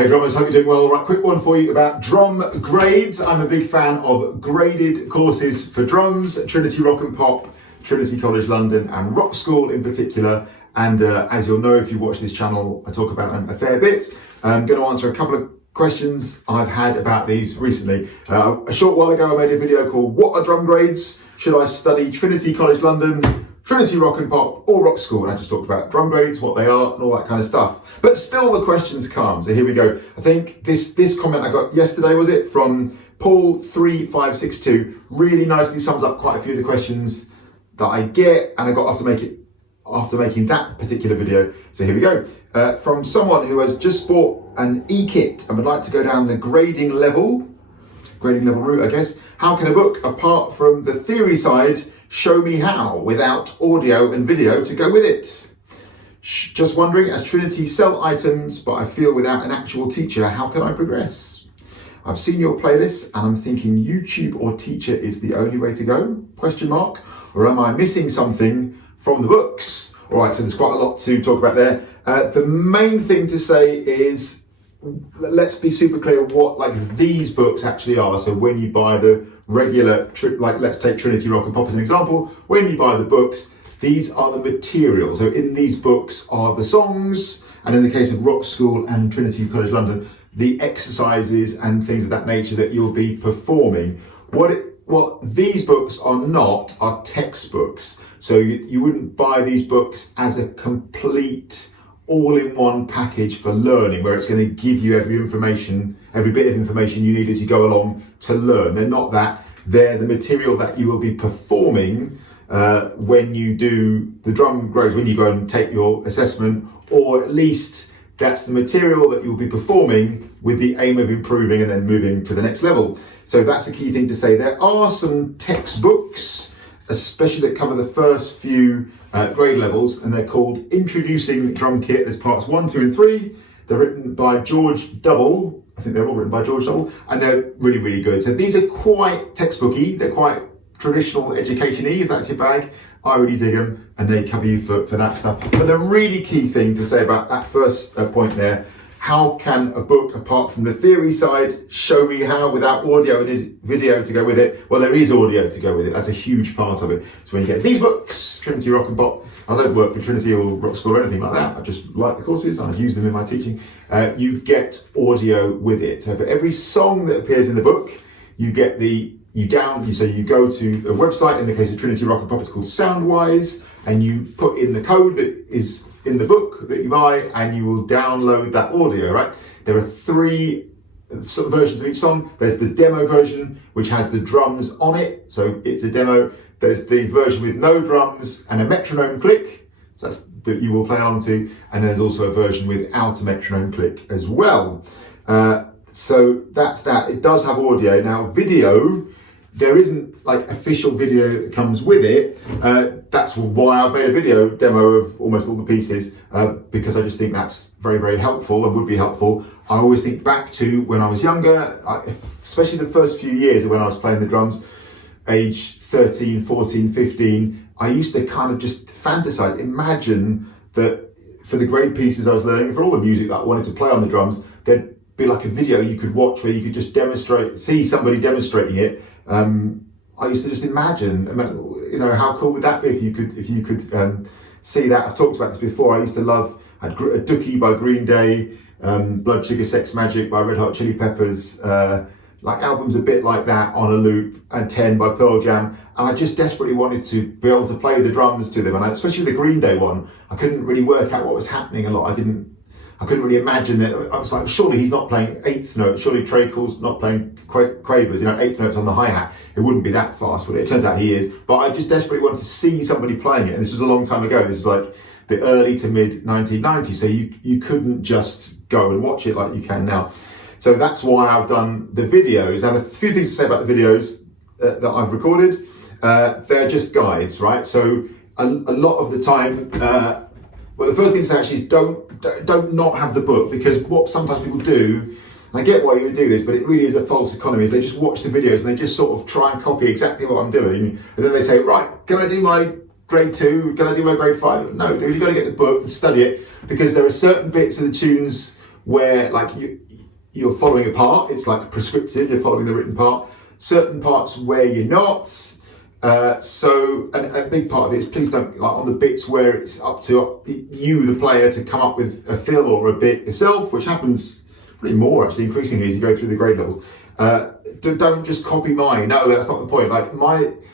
Hey drummers, hope you're doing well. Right, quick one for you about drum grades. I'm a big fan of graded courses for drums, Trinity Rock and Pop, Trinity College London and Rock School in particular. And as you'll know if you watch this channel, I talk about them a fair bit. I'm going to answer a couple of questions I've had about these recently. A short while ago I made a video called What are drum grades? Should I study Trinity College London, Trinity Rock and Pop or Rock School? And I just talked about drum grades, what they are and all that kind of stuff. But still the questions come, so here we go. I think this comment I got yesterday, was it, from Paul3562, really nicely sums up quite a few of the questions that I get and I got after making that particular video. So here we go. From someone who has just bought an e-kit and would like to go down the grading level route, I guess. How can a book, apart from the theory side, show me how without audio and video to go with it? Just wondering, as Trinity sell items, but I feel without an actual teacher, how can I progress? I've seen your playlist and I'm thinking YouTube or teacher is the only way to go? Question mark. Or am I missing something from the books? All right, so there's quite a lot to talk about there. The main thing to say is, let's be super clear what these books actually are. So when you buy the regular, let's take Trinity Rock and Pop as an example. When you buy the books, these are the materials. So in these books are the songs, and in the case of Rock School and Trinity College London, the exercises and things of that nature that you'll be performing. What these books are not are textbooks. So you wouldn't buy these books as a complete all-in-one package for learning, where it's going to give you every bit of information you need as you go along to learn. They're not that. They're the material that you will be performing when you do the drum grades, when you go and take your assessment, or at least that's the material that you'll be performing with the aim of improving and then moving to the next level. So that's a key thing to say. There are some textbooks, especially that cover the first few grade levels, and they're called Introducing Drum Kit. There's parts 1, 2 and 3. They're written by George Double. I think they're all written by George Double, and they're really, really good. So these are quite textbooky. They're quite traditional education-y, if that's your bag. I really dig them, and they cover you for that stuff. But the really key thing to say about that first point there, how can a book, apart from the theory side, show me how without audio and video to go with it? Well, there is audio to go with it. That's a huge part of it. So when you get these books, Trinity Rock and Pop, I don't work for Trinity or Rock School or anything like that. I just like the courses and I use them in my teaching. You get audio with it. So for every song that appears in the book, you get you go to a website. In the case of Trinity Rock and Pop, it's called Soundwise, and you put in the code that is in the book that you buy, and you will download that audio, right? There are 3 sort of versions of each song. There's the demo version, which has the drums on it, so it's a demo. There's the version with no drums and a metronome click, so that's that you will play along to, and there's also a version without a metronome click as well. So that's that. It does have audio. Now video, there isn't official video that comes with it. That's why I've made a video demo of almost all the pieces, because I just think that's very, very helpful and would be helpful. I always think back to when I was younger, especially the first few years of when I was playing the drums, age 13, 14, 15, I used to kind of just fantasize, imagine that for the grade pieces I was learning, for all the music that I wanted to play on the drums, there'd be like a video you could watch where you could just see somebody demonstrating it. I used to just imagine, how cool would that be if you could see that? I've talked about this before. I used to love Dookie by Green Day, Blood Sugar Sex Magic by Red Hot Chili Peppers, albums a bit like that on a loop, and 10 by Pearl Jam. And I just desperately wanted to be able to play the drums to them. And especially the Green Day one, I couldn't really work out what was happening a lot. I couldn't really imagine that. I was like, surely he's not playing eighth notes. Surely Trey Cool's not playing quavers, eighth notes on the hi-hat. It wouldn't be that fast, would it? It turns out he is. But I just desperately wanted to see somebody playing it. And this was a long time ago. This was like the early to mid 1990s. So you couldn't just go and watch it like you can now. So that's why I've done the videos. Now, a few things to say about the videos that I've recorded. They're just guides, right? So a lot of the time, the first thing to say actually is don't not have the book, because what sometimes people do, and I get why you would do this, but it really is a false economy, is they just watch the videos and they just sort of try and copy exactly what I'm doing, and then they say, right, can I do my grade 2? Can I do my grade 5? No, dude, you've got to get the book and study it, because there are certain bits of the tunes where you're following a part, it's like prescriptive, you're following the written part. Certain parts where you're not. So a big part of it is please don't, like on the bits where it's up to you, the player, to come up with a fill or a bit yourself, which happens pretty more actually increasingly as you go through the grade levels. Don't just copy mine. No, that's not the point.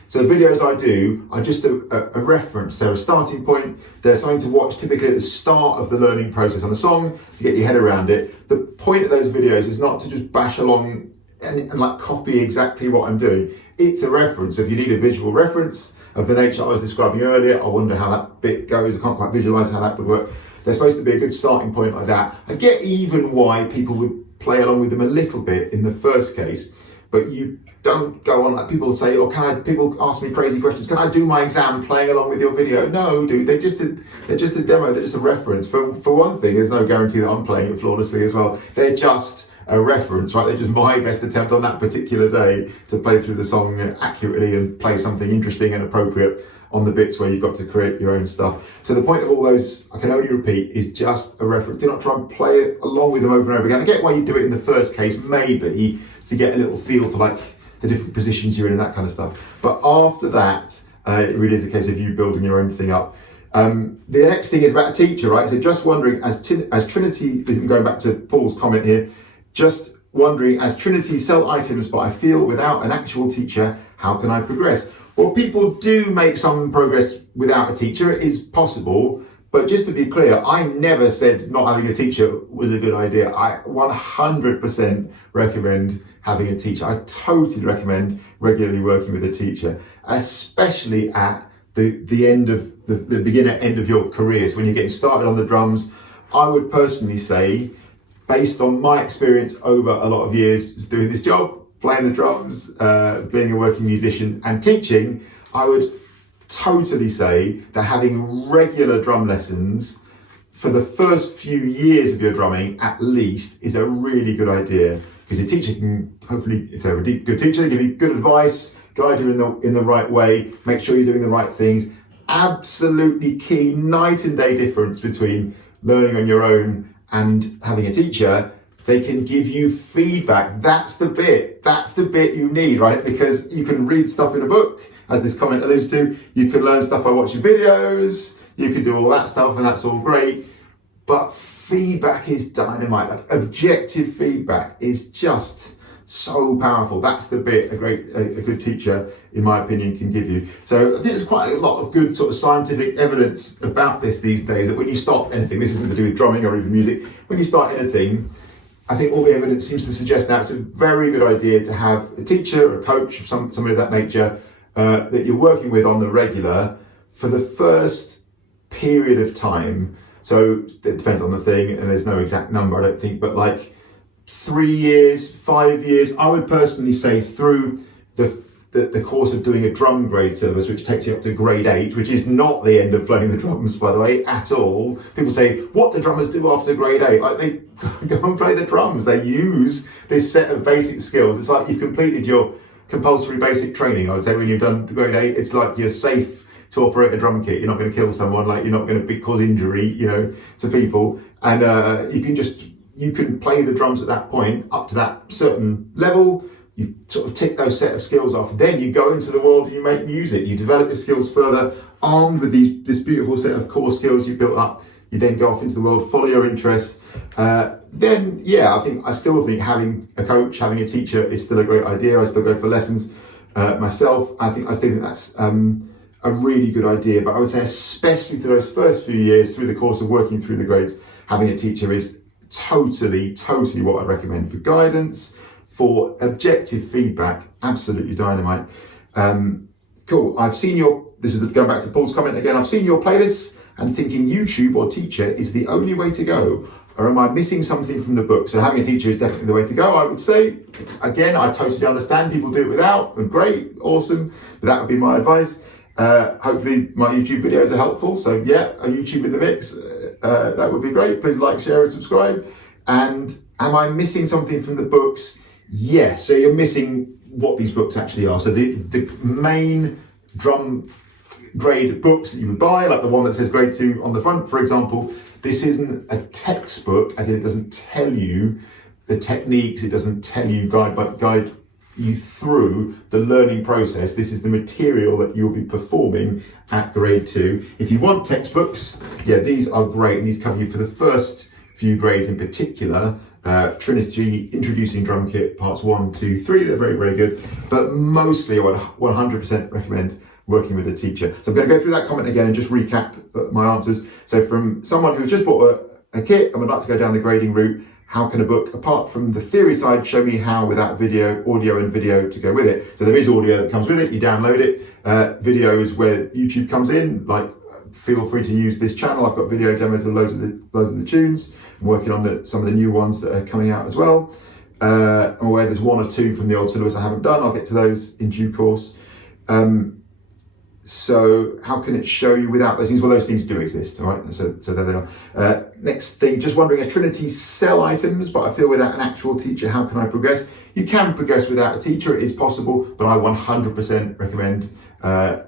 So the videos I do are just a reference. They're a starting point. They're something to watch typically at the start of the learning process on a song to get your head around it. The point of those videos is not to just bash along and like copy exactly what I'm doing. It's a reference. If you need a visual reference of the nature I was describing earlier, I wonder how that bit goes. I can't quite visualize how that would work. They're supposed to be a good starting point like that. I get even why people would play along with them a little bit in the first case, but you don't go on like people say, people ask me crazy questions. Can I do my exam playing along with your video? No, dude, they're just a demo. They're just a reference. For one thing, there's no guarantee that I'm playing it flawlessly as well. They're just a reference, right? They're just my best attempt on that particular day to play through the song accurately and play something interesting and appropriate on the bits where you've got to create your own stuff. So the point of all those, I can only repeat, is just a reference. Do not try and play it along with them over and over again. I get why you do it in the first case, maybe to get a little feel for like the different positions you're in and that kind of stuff. But after that, it really is a case of you building your own thing up. The next thing is about a teacher, right? So just wondering, as Trinity, going back to Paul's comment here, just wondering, as Trinity sell items, but I feel without an actual teacher, how can I progress? Well, people do make some progress without a teacher. It is possible. But just to be clear, I never said not having a teacher was a good idea. I 100% recommend having a teacher. I totally recommend regularly working with a teacher, especially at the end of the beginner end of your career. So when you're getting started on the drums, I would personally say, based on my experience over a lot of years doing this job, playing the drums, being a working musician and teaching, I would totally say that having regular drum lessons for the first few years of your drumming at least is a really good idea, because your teacher can, hopefully, if they're a good teacher, give you good advice, guide you in the right way, make sure you're doing the right things. Absolutely key, night and day difference between learning on your own and having a teacher. They can give you feedback. That's the bit you need, right? Because you can read stuff in a book, as this comment alludes to. You can learn stuff by watching videos. You can do all that stuff, and that's all great. But feedback is dynamite. Like objective feedback is just so powerful. That's the bit a good teacher, in my opinion, can give you. So I think there's quite a lot of good sort of scientific evidence about this these days, that when you start anything, this isn't to do with drumming or even music, when you start anything, I think all the evidence seems to suggest that it's a very good idea to have a teacher or a coach, somebody of that nature, that you're working with on the regular for the first period of time. So it depends on the thing, and there's no exact number, I don't think, but like 3 years, 5 years, I would personally say through the course of doing a drum grade syllabus, which takes you up to grade 8, which is not the end of playing the drums, by the way, at all. People say, what do drummers do after grade 8? Like, they go and play the drums. They use this set of basic skills. It's like you've completed your compulsory basic training. I would say when you've done grade 8, it's like you're safe to operate a drum kit. You're not going to kill someone, like you're not going to cause injury, to people. And you can play the drums at that point up to that certain level. You sort of tick those set of skills off. Then you go into the world and you make music. You develop your skills further, armed with this beautiful set of core skills you've built up. You then go off into the world, follow your interests. Then, I still think having a coach, having a teacher is still a great idea. I still go for lessons myself. I still think that's a really good idea. But I would say, especially through those first few years, through the course of working through the grades, having a teacher is totally what I'd recommend for guidance, for objective feedback. Absolutely dynamite. Cool. I've seen this is going back to Paul's comment again. I've seen your playlists and thinking YouTube or teacher is the only way to go. Or am I missing something from the book? So having a teacher is definitely the way to go, I would say. Again, I totally understand people do it without, and great, awesome. But that would be my advice. Hopefully my YouTube videos are helpful. So yeah, a YouTube in the mix. That would be great. Please like, share and subscribe. And am I missing something from the books? Yes. So you're missing what these books actually are. So the main drum grade books that you would buy, like the one that says grade 2 on the front, for example, this isn't a textbook, as in it doesn't tell you the techniques, it doesn't tell you, guide you through the learning process. This is the material that you'll be performing at grade 2. If you want textbooks, yeah, these are great, and these cover you for the first few grades in particular. Trinity Introducing Drum Kit parts 1, 2, 3, they're very, very good. But mostly I would 100% recommend working with a teacher. So I'm going to go through that comment again and just recap my answers. So from someone who's just bought a kit and would like to go down the grading route, how can a book, apart from the theory side, show me how without audio and video to go with it? So there is audio that comes with it, you download it. Video is where YouTube comes in, like feel free to use this channel. I've got video demos of loads of the tunes. I'm working on some of the new ones that are coming out as well. I'm aware there's 1 or 2 from the old syllabus I haven't done. I'll get to those in due course. So how can it show you without those things? Well, those things do exist, all right? So there they are. Next thing, just wondering, if Trinity sell items, but I feel without an actual teacher, how can I progress? You can progress without a teacher, it is possible, but I 100% recommend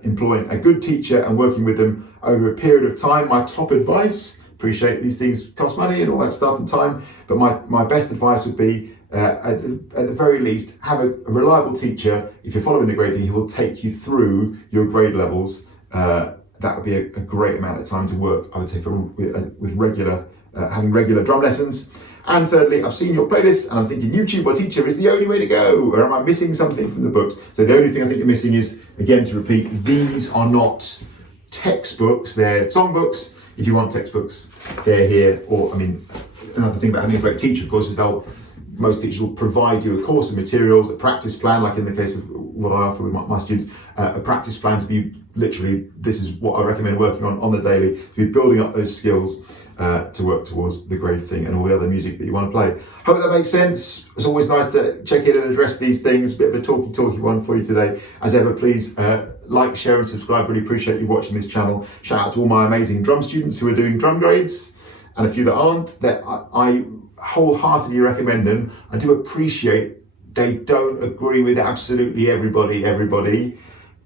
employing a good teacher and working with them over a period of time. My top advice, appreciate these things cost money and all that stuff and time, but my best advice would be, at the very least, have a reliable teacher. If you're following the grade thing, he will take you through your grade levels. That would be a great amount of time to work, I would say, with regular, having regular drum lessons. And thirdly, I've seen your playlists and I'm thinking YouTube or teacher is the only way to go, or am I missing something from the books? So the only thing I think you're missing is, again, to repeat, these are not textbooks, they're songbooks. If you want textbooks, they're here. Or, I mean, another thing about having a great teacher, of course, is most teachers will provide you a course of materials, a practice plan, like in the case of what I offer with my students, a practice plan to be literally, this is what I recommend working on the daily, to be building up those skills to work towards the grade thing and all the other music that you want to play. Hope that makes sense. It's always nice to check in and address these things. A bit of a talky one for you today. As ever, please like, share and subscribe. Really appreciate you watching this channel. Shout out to all my amazing drum students who are doing drum grades, and a few that aren't, that I wholeheartedly recommend them. I do appreciate they don't agree with absolutely everybody.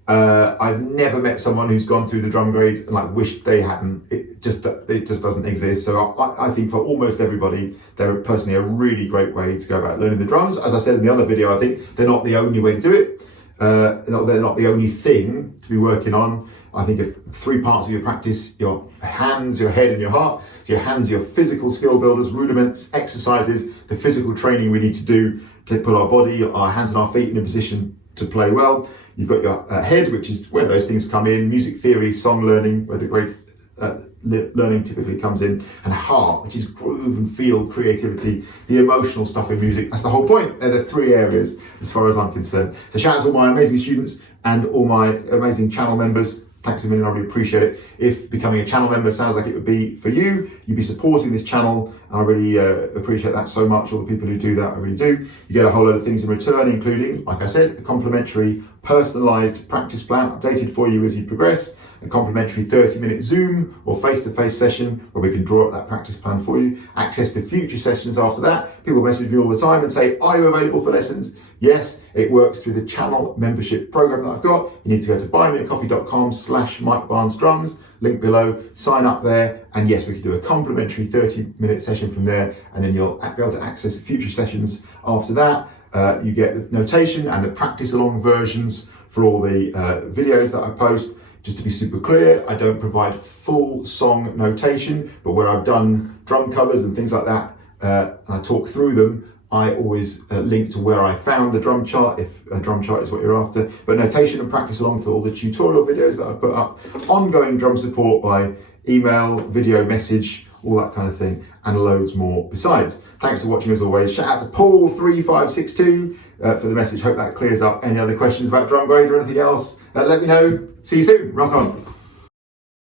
I've never met someone who's gone through the drum grades and like wished they hadn't. It just doesn't exist. So I think for almost everybody, they're personally a really great way to go about learning the drums. As I said in the other video, I think they're not the only way to do it. They're not the only thing to be working on. I think of 3 parts of your practice: your hands, your head and your heart. So your hands, your physical skill builders, rudiments, exercises, the physical training we need to do to put our body, our hands and our feet in a position to play well. You've got your head, which is where those things come in: music theory, song learning, where the grade learning typically comes in, and heart, which is groove and feel, creativity, the emotional stuff in music. That's the whole point. They're the 3 areas as far as I'm concerned. So shout out to all my amazing students and all my amazing channel members. Thanks a million, I really appreciate it. If becoming a channel member sounds like it would be for you, you'd be supporting this channel, and I really appreciate that so much. All the people who do that, I really do. You get a whole load of things in return, including, like I said, a complimentary personalised practice plan updated for you as you progress, a complimentary 30-minute Zoom or face-to-face session where we can draw up that practice plan for you, access to future sessions after that. People message me all the time and say, are you available for lessons? Yes, it works through the channel membership program that I've got. You need to go to buymeacoffee.com/MikeBarnesDrums, link below, sign up there, and yes, we can do a complimentary 30-minute session from there, and then you'll be able to access future sessions after that. You get the notation and the practice along versions for all the videos that I post. Just to be super clear, I don't provide full song notation, but where I've done drum covers and things like that, and I talk through them, I always link to where I found the drum chart, if a drum chart is what you're after. But notation and practice along for all the tutorial videos that I put up, ongoing drum support by email, video message, all that kind of thing, and loads more besides. Thanks for watching as always. Shout out to Paul3562 for the message. Hope that clears up any other questions about drum grades or anything else. Let me know. See you soon. Rock on.